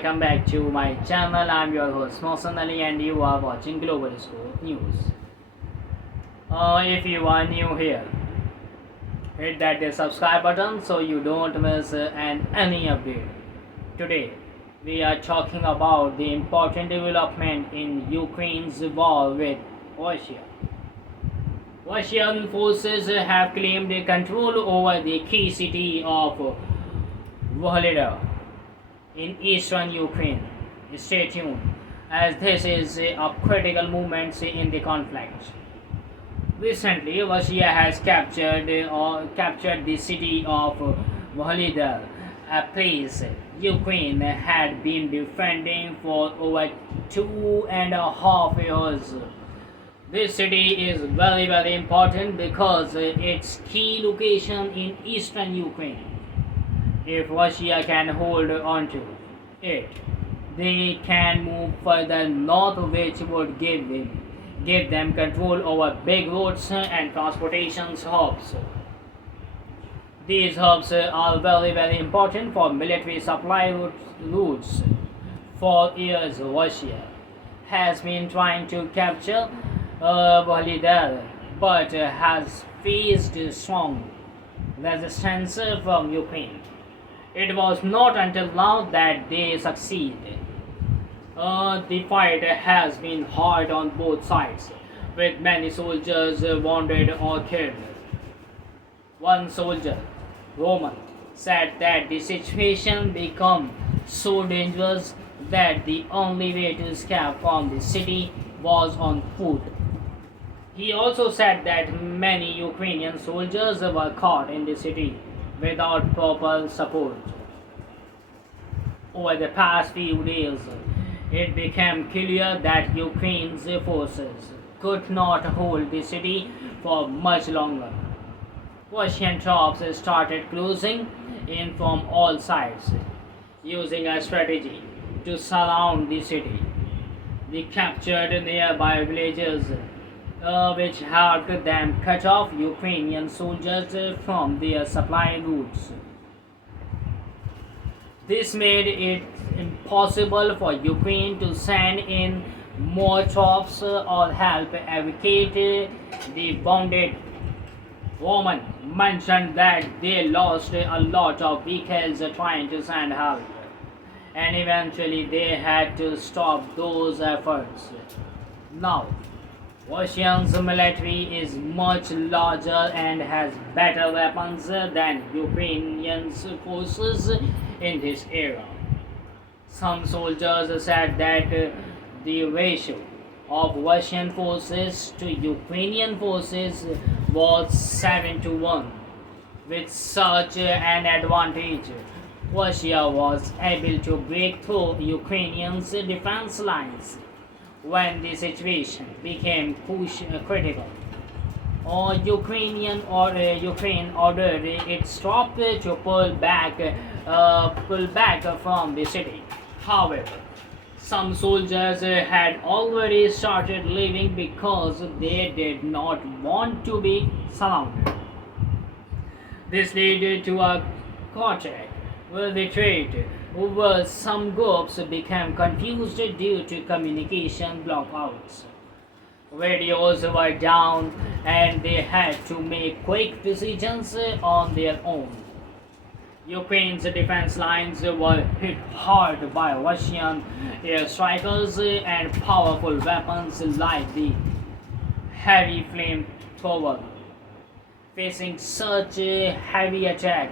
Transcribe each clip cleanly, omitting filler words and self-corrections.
welcome back to my channel. I'm your host Mohsen Ali and you are watching Global Scope News. If you are new here, hit that subscribe button so you don't miss any update. Today, we are talking about the important development in Ukraine's war with Russia. Russian forces have claimed control over the key city of Volodya in eastern Ukraine. Stay tuned, as this is a critical moment in the conflict. Recently, Russia has captured the city of Volodya, a place Ukraine had been defending for over 2.5 years. This city is very important because its key location in eastern Ukraine. If Russia can hold on to it, they can move further north, which would give them control over big roads and transportation hubs. These hubs are very important for military supply routes. For years, Russia has been trying to capture Volodya, but has faced strong resistance from Ukraine. It was not until now that they succeeded. The fight has been hard on both sides, with many soldiers wounded or killed. One soldier, Roman, said that the situation became so dangerous that the only way to escape from the city was on foot. He also said that many Ukrainian soldiers were caught in the city without proper support. Over the past few days, it became clear that Ukraine's forces could not hold the city for much longer. Russian troops started closing in from all sides, using a strategy to surround the city. They captured nearby villages, which helped them cut off Ukrainian soldiers from their supply routes. This made it impossible for Ukraine to send in more troops or help evacuate the wounded. Roman mentioned that they lost a lot of vehicles trying to send help, and eventually they had to stop those efforts. Now, Russia's military is much larger and has better weapons than Ukrainian forces in this era. Some soldiers said that the ratio of Russian forces to Ukrainian forces was 7 to 1. With such an advantage, Russia was able to break through Ukrainians' defense lines when the situation became critical. Ukraine ordered its troops to pull back from the city. However, some soldiers had already started leaving because they did not want to be surrounded. This led to a chaotic retreat, where some groups became confused due to communication blackouts. Radios were down and they had to make quick decisions on their own. Ukraine's defense lines were hit hard by Russian airstrikes and powerful weapons like the heavy flamethrower. Facing such a heavy attack,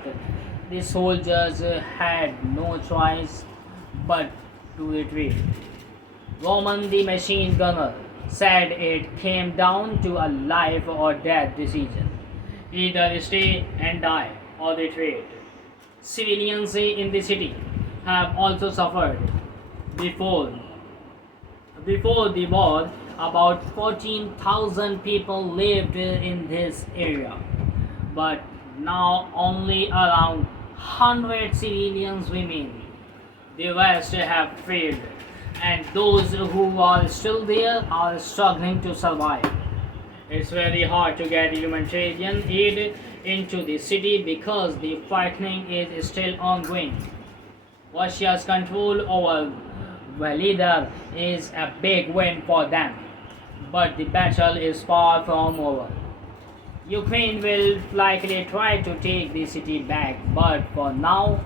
the soldiers had no choice but to retreat. Roman, the machine gunner, said it came down to a life or death decision. Either stay and die or retreat. Civilians in the city have also suffered. Before the war, about 14,000 people lived in this area, but now only around 100 civilians remain. The rest have fled, and those who are still there are struggling to survive. It's very hard to get humanitarian aid into the city because the fighting is still ongoing. Russia's control over Validar is a big win for them, but the battle is far from over. Ukraine will likely try to take the city back, but for now,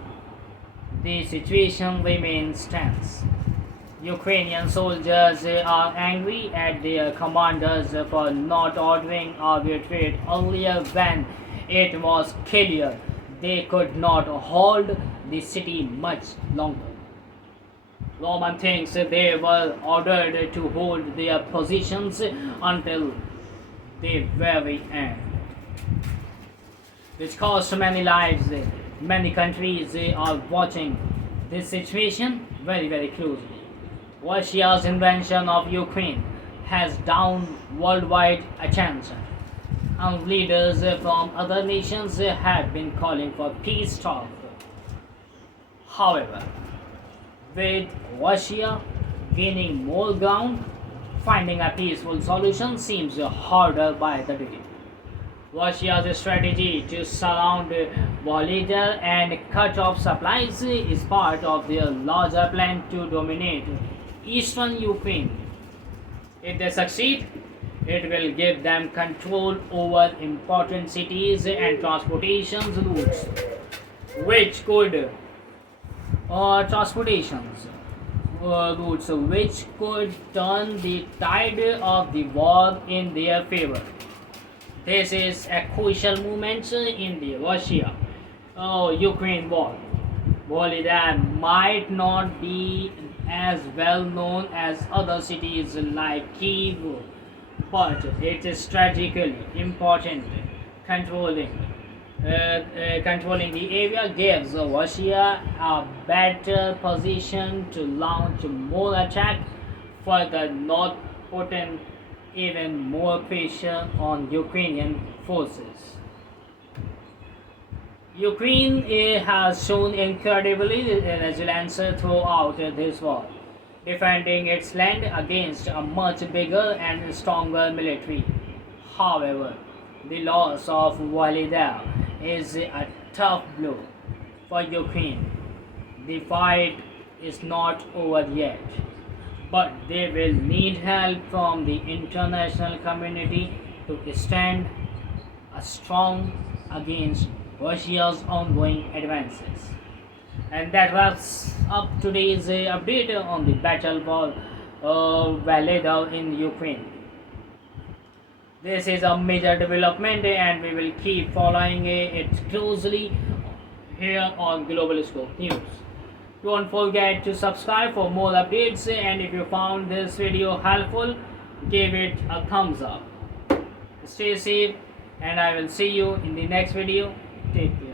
the situation remains tense. Ukrainian soldiers are angry at their commanders for not ordering a retreat earlier when it was clear they could not hold the city much longer. Roman thinks they were ordered to hold their positions until the very end, which cost many lives. Many countries are watching this situation very closely. Russia's invasion of Ukraine has drawn worldwide attention, and leaders from other nations have been calling for peace talks. However, with Russia gaining more ground, finding a peaceful solution seems harder by the day. Russia's strategy to surround Volodya and cut off supplies is part of their larger plan to dominate eastern Ukraine. If they succeed, it will give them control over important cities and transportation routes, which could transportations routes which could turn the tide of the war in their favor. This is a crucial moment in the Russia-Ukraine war. Volodya might not be as well known as other cities like Kiev, but it is strategically important. Controlling controlling the area gives Russia a better position to launch more attacks further north, putting even more pressure on Ukrainian forces. Ukraine has shown incredibly resilience throughout this war, defending its land against a much bigger and stronger military. However, the loss of Volodya is a tough blow for Ukraine. The fight is not over yet, but they will need help from the international community to stand strong against Russia's ongoing advances. And that wraps up today's update on the battle for Valeda in Ukraine. This is a major development and we will keep following it closely here on Global Scope News. Don't forget to subscribe for more updates, and if you found this video helpful, give it a thumbs up. Stay safe and I will see you in the next video. Take care.